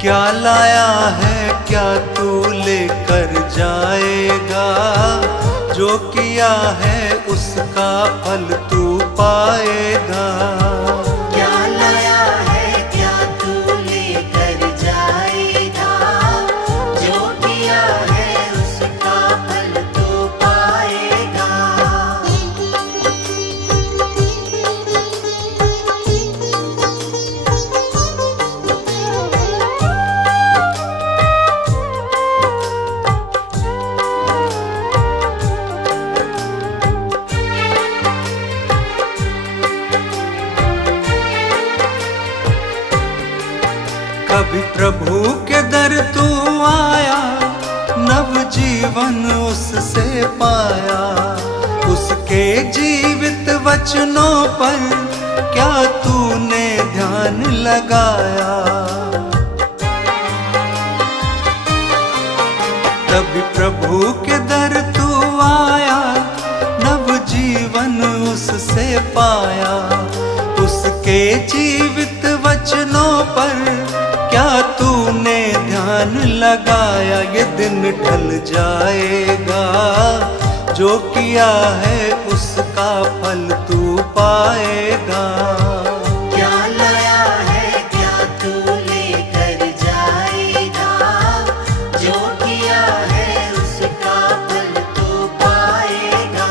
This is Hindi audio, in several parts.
क्या लाया है क्या तू लेकर जाएगा, जो किया है उसका फल तू पाएगा। क्या लाया है क्या तू लेकर जाएगा, जो किया है उसका फल तू पाएगा। कभी प्रभु के दर तू आया, नव जीवन उससे पाया। उसके जीवित वचनों पर क्या तूने ध्यान लगाया। कभी प्रभु के दर तू आया, नव जीवन उससे पाया। उसके जीवित वचनों पर क्या तूने ध्यान लगाया। ये दिन ढल जाएगा, जो किया है उसका फल तू पाएगा। क्या लाया है क्या तू लेकर जाएगा, जो किया है उसका फल तू पाएगा।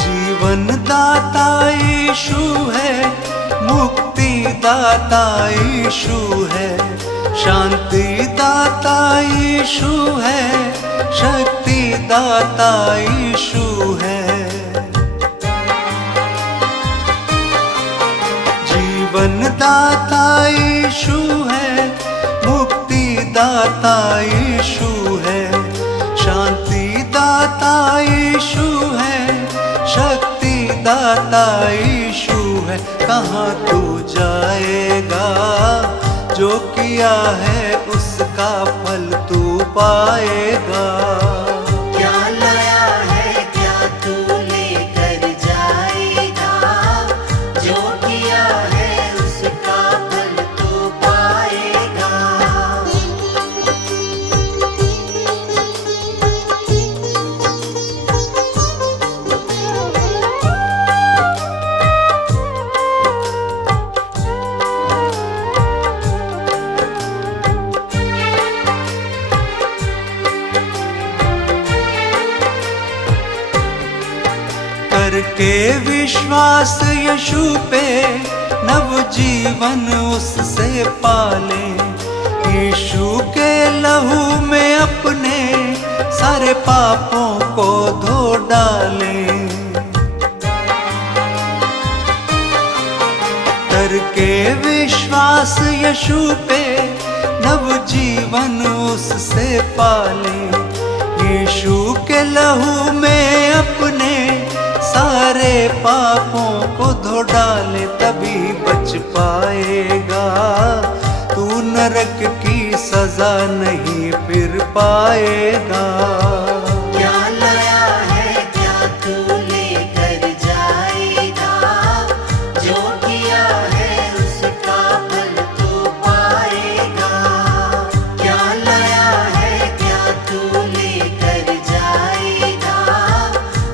जीवन दाता यीशु है, मुक्ति दाता यीशु है, शांति दाता यीशु है, शक्ति दाता यीशु है। जीवन दाता यीशु है, मुक्ति दाता यीशु है, शांति दाता यीशु है, शक्ति दाता यीशु है। कहाँ तू जाएगा, जो किया है उसका फल तू पाएगा। क्या लाया है क्या तू लेकर जाएगा, जो किया है उसका फल तू पाएगा। करके विश्वास यीशु पे, नव जीवन उससे पाले। यीशु के लहू में अपने सारे पापों को धो डाले। करके विश्वास यीशु पे, नव जीवन उससे पाले। यीशु के लहू में अपने सारे पापों को धो डाले, तभी बच पाएगा तू। नरक की सजा नहीं फिर पाएगा। क्या लाया है क्या तू लेकर जाएगा, जो किया है उसका फल तू पाएगा। क्या लाया है क्या तू लेकर जाएगा,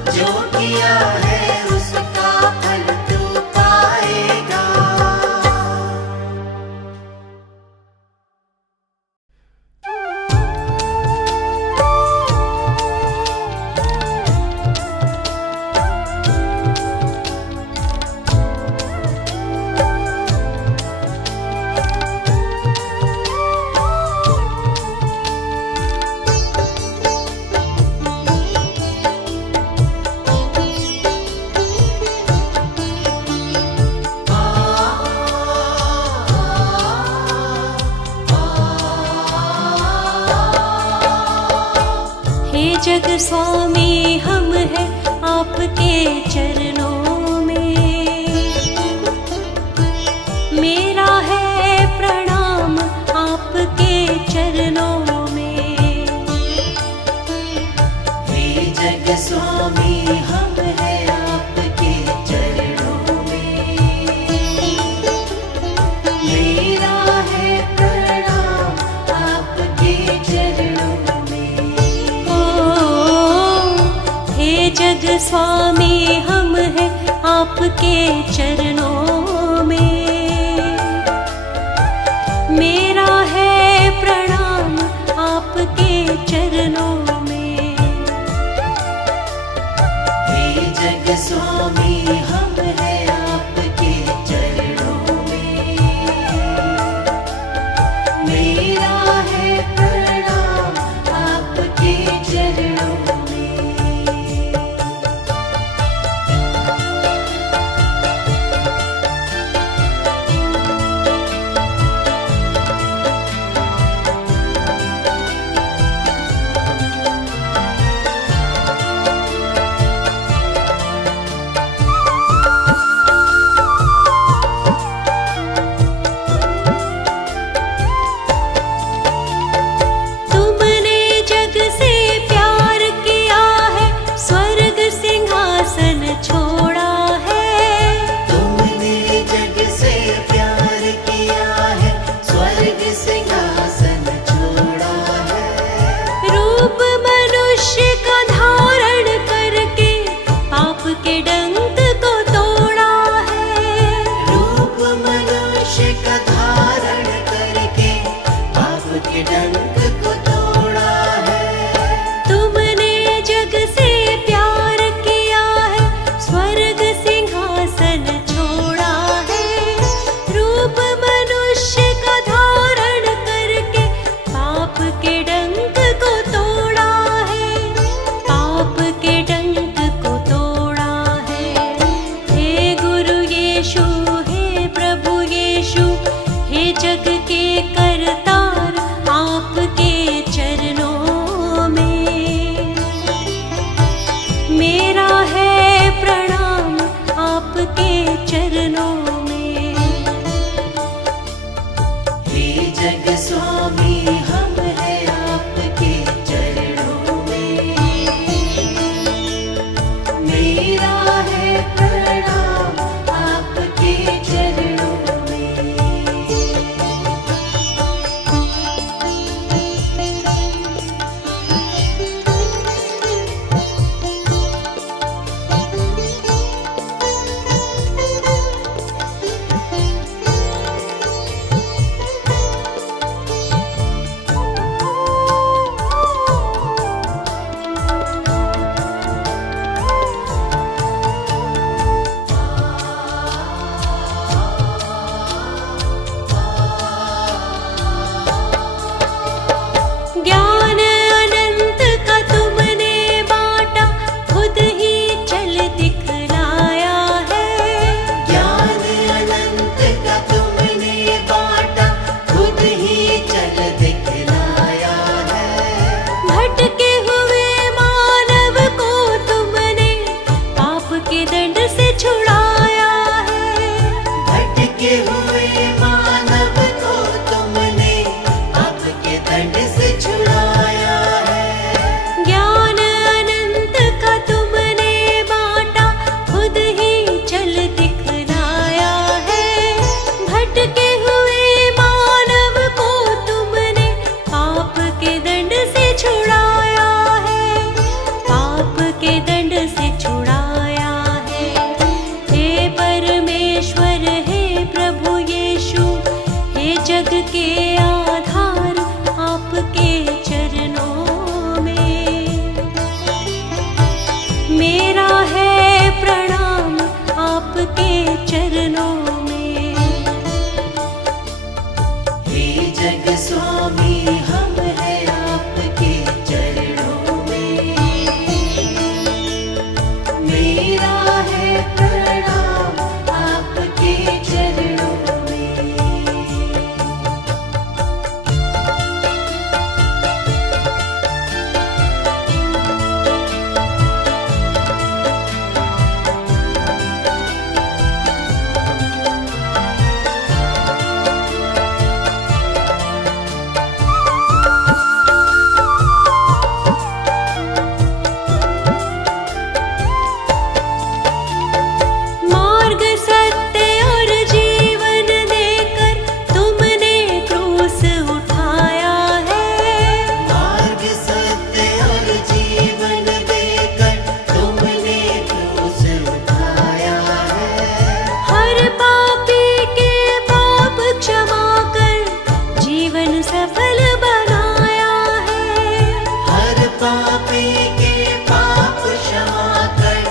जो किया है उसका फल तू पाएगा। जग स्वामी हम हैं, आप आपके चरणों में। मेरा है प्रणाम आपके चरणों में। हे जग स्वामी हम हैं आपके चरणों में। मेरा है प्रणाम आपके चरणों में। ओ हे जग स्वामी हम हैं आपके चरणों में। मेरा है प्रणाम आपके चरणों में। हे जग स्वामी हम हैं आपके चरणों में। मेरा है प्रणाम आपके चरणों में। तुमने जग से प्यार किया है, स्वर्ग सिंहासन छोड़ा है। तुमने जग से प्यार किया है, स्वर्ग सिंहासन छोड़ा है। रूप मनुष्य का धारण करके पाप के डंक को तोड़ा है। रूप मनुष्य का धारण करके पाप के डंक को तोड़ा है। तुमने जग से प्यार किया है, स्वर्ग सिंहासन छोड़ा है। रूप मनुष्य का धारण करके पाप के डंक को तोड़ा है। पाप के डंक को तोड़ा है। हे गुरु यीशु, हे प्रभु यीशु, हे जग के करतार आपके चरणों में। मेरा है प्रणाम आपके चरणों में। हे जग स्वामी हम हैं आपके चरणों में। मेरा है प्रणाम आपके चरणों में। ज्ञान अनंत का तुमने बांटा, खुद ही चल दिखलाया है। ज्ञान अनंत का तुमने बांटा, खुद ही चल दिखलाया है। भटके हुए मानव को तुमने पाप के दंड से छुड़ाया है। भटके हुए मानव को तुमने पाप के दंड से छुड़ाया है। ज्ञान अनंत का तुमने बांटा, खुद ही चल दिखलाया है। भटके हुए मानव को तुमने पाप के दंड से छुड़ाया है। पाप के दंड से छुड़ाया है। हे परमेश्वर, हे प्रभु यीशु, हे जग के आधार आपके चरणों में। मेरा है प्रणाम आपके चरणों में। हे जग स्वामी हम हैं आपके चरणों में। मेरा है प्रणाम आपके चरणों में। जीवन सफल बनाया है। हर पापी के पाप क्षमा कर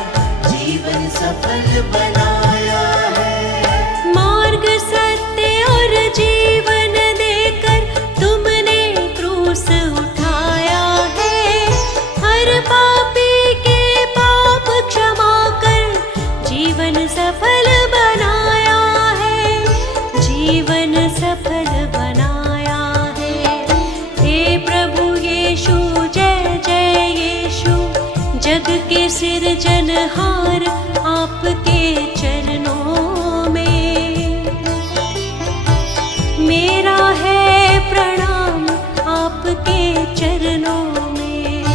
जीवन सफल बनाया है। मार्ग सत्य और जीवन देकर तुमने क्रूस उठाया है। हर पापी के पाप क्षमा कर जीवन सफल बनाया है, जीवन सफल बनाया है। हे प्रभु यीशु, जय जय यीशु, जग के सिरजनहार आपके चरणों में मेरा है प्रणाम आपके चरणों में।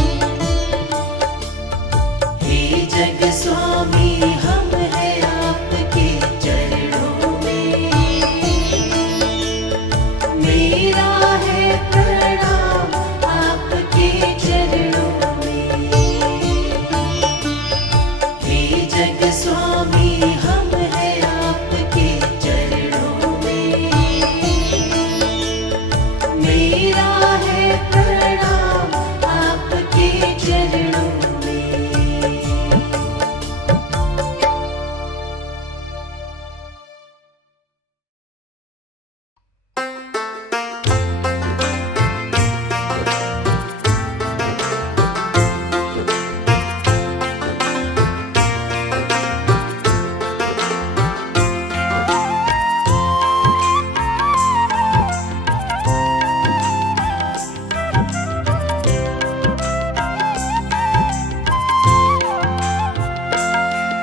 हे जग स्वामी हम हैं आपके चरणों में, मेरा है प्रणाम आपके चरणों में। हे जग स्वामी हम हैं आपके चरणों में, मेरा है प्रणाम आपके चरणों में।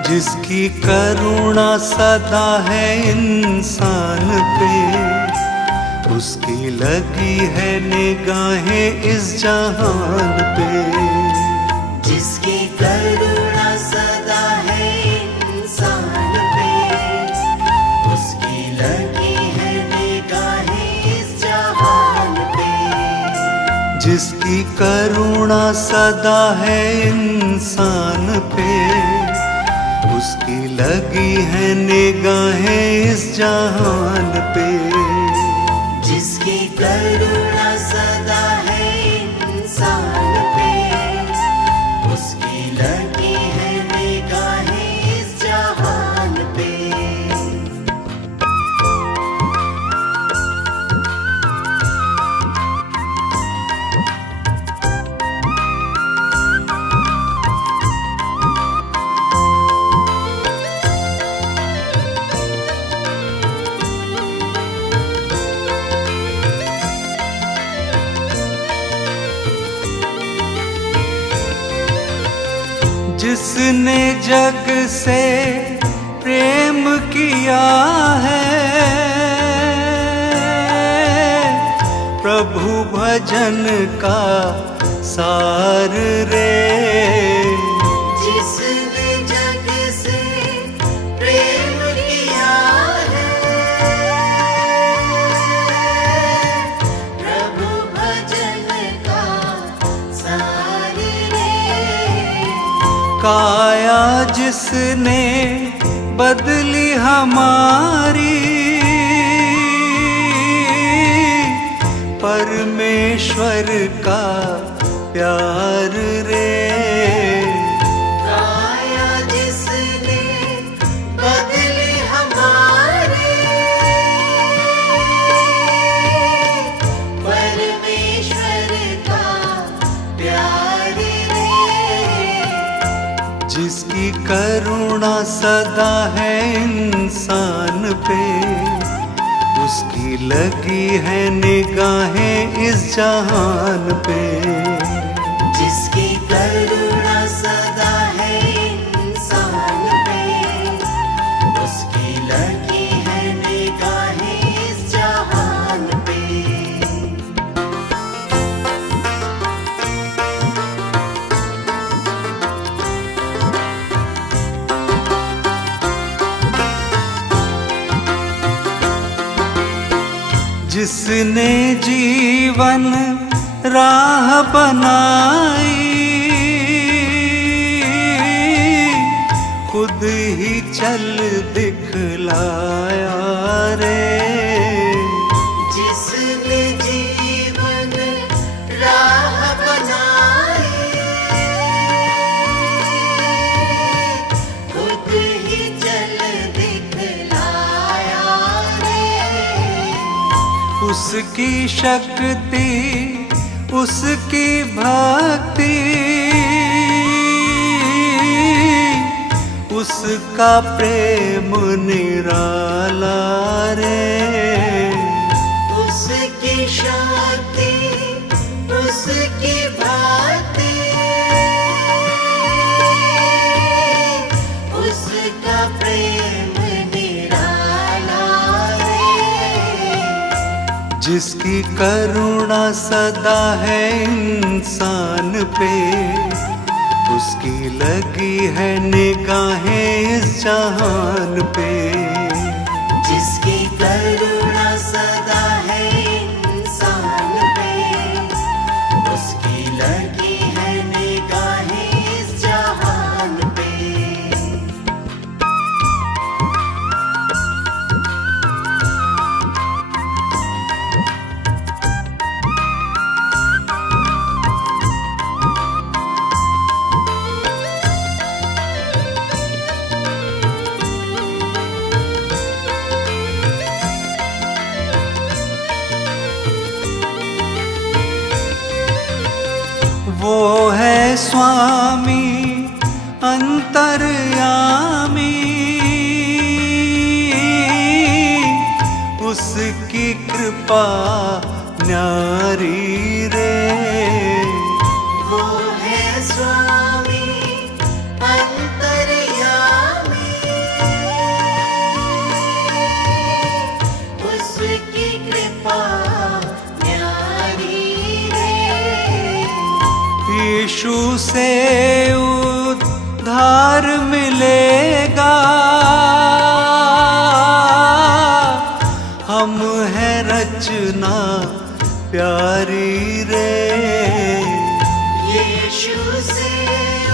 जिसकी करुणा सदा है इंसान पे, उसकी लगी है निगाहें इस जहान पे। जिसकी करुणा सदा है इंसान पे, उसकी लगी है निगाहें इस जहान पे। जिसकी करुणा सदा है इंसान पे, उसकी लगी है निगाहें इस जहान पे। जिसकी करुणा सदा है इंसान पे, उसकी लगी है निगाहें इस जहान पे। जिसने जग से प्रेम किया है, प्रभु भजन का सार रे। जिसने जग से प्रेम किया है, प्रभु भजन का सार रे। काया जिसने बदली हमारी, परमेश्वर का प्यार रे। काया जिसने बदली हमारी, परमेश्वर का प्यार रे। जिसकी करुणा सदा है इंसान पे, उसकी लगी है निगाहें इस जहान पे। जिसकी करुणा सदा है इंसान पे, उसकी लगी है निगाहें इस जहान पे। जिसने जीवन राह बनाई, खुद ही चल दिखलाया रे। जिसने जीवन उसकी शक्ति उसकी भक्ति उसका प्रेम निराला रे। उसकी शक्ति उसकी भक्ति उसका प्रेम निराला रे। जिसकी करुणा सदा है इंसान पे, उसकी लगी है निगाहें इस जहान पे। जिसकी करुणा सदा है इंसान पे, उसकी लगी है निगाहें इस जहान पे। वो है स्वामी अंतर्यामी, उसकी कृपा न्यारी रे। वो है स्वामी अंतर्यामी, उसकी कृपा न्यारी रे। यीशु से उद्धार मिलेगा, हम है रचना प्यारी रे। यीशु से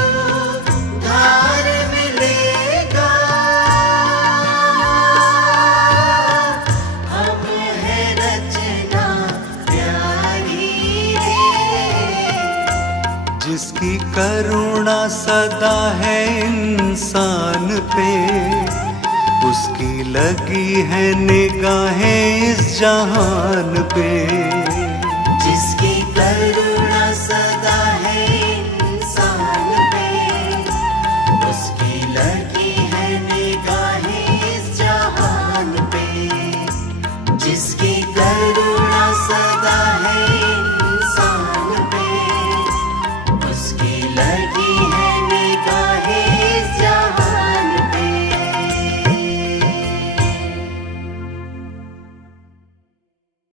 उद्धार मिलेगा, हम है रचना प्यारी रे। जिसकी करुणा सदा है इंसान पे, उसकी लगी है निगाहें इस जहान पे। जिसकी करुणा सदा है इंसान पे, उसकी लगी है निगाहें इस जहान पे। जिसकी करुणा सदा है इंसान